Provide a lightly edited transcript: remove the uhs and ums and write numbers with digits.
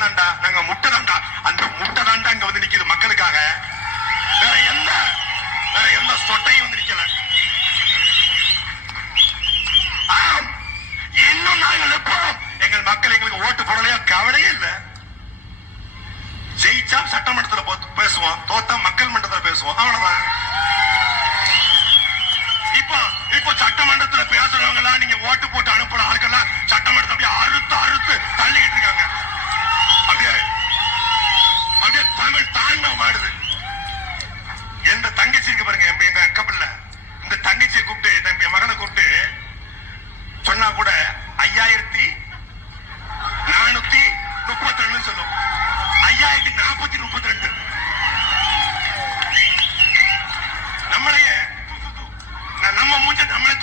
பையன் தாண்டா, நாங்க முட்டை தாண்டா. அந்த முட்டை தாண்டா இங்க வந்து நிக்குது மக்களுக்காக. வேற எந்த சொட்டையும் வந்து நிக்கல. இன்னும் நாங்கள் எப்போம் எங்கள் மக்கள் எங்களுக்கு ஓட்டு போடலையா கவலையே இல்ல. ஜெயிச்சா சட்டமன்றத்துல பேசுவோம், தோத்தா மக்கள் மன்றத்துல பேசுவோம், அவ்வளவுதான். இப்போ சட்டமன்றத்துல பேசுறவங்க எல்லாம் நீங்க ஓட்டு போட்டு அனுப்புற ஆட்கள்லாம் சட்டமன்றத்தை அப்படியே அறுத்து தள்ளிக்கிட்டு இருக்காங்க. அப்படியே தமிழ் தாண்டவம் ஆடுது. எந்த தங்கச்சி இருக்கு பாருங்க, எங்க கப்பல்ல இந்த தங்கச்சியை கூப்பிட்டு, என் மகனை கூப்பிட்டு சொன்னா கூட 5432 சொல்லும். 5432 நம்மளையே நம்ம மூஞ்ச நம்மளே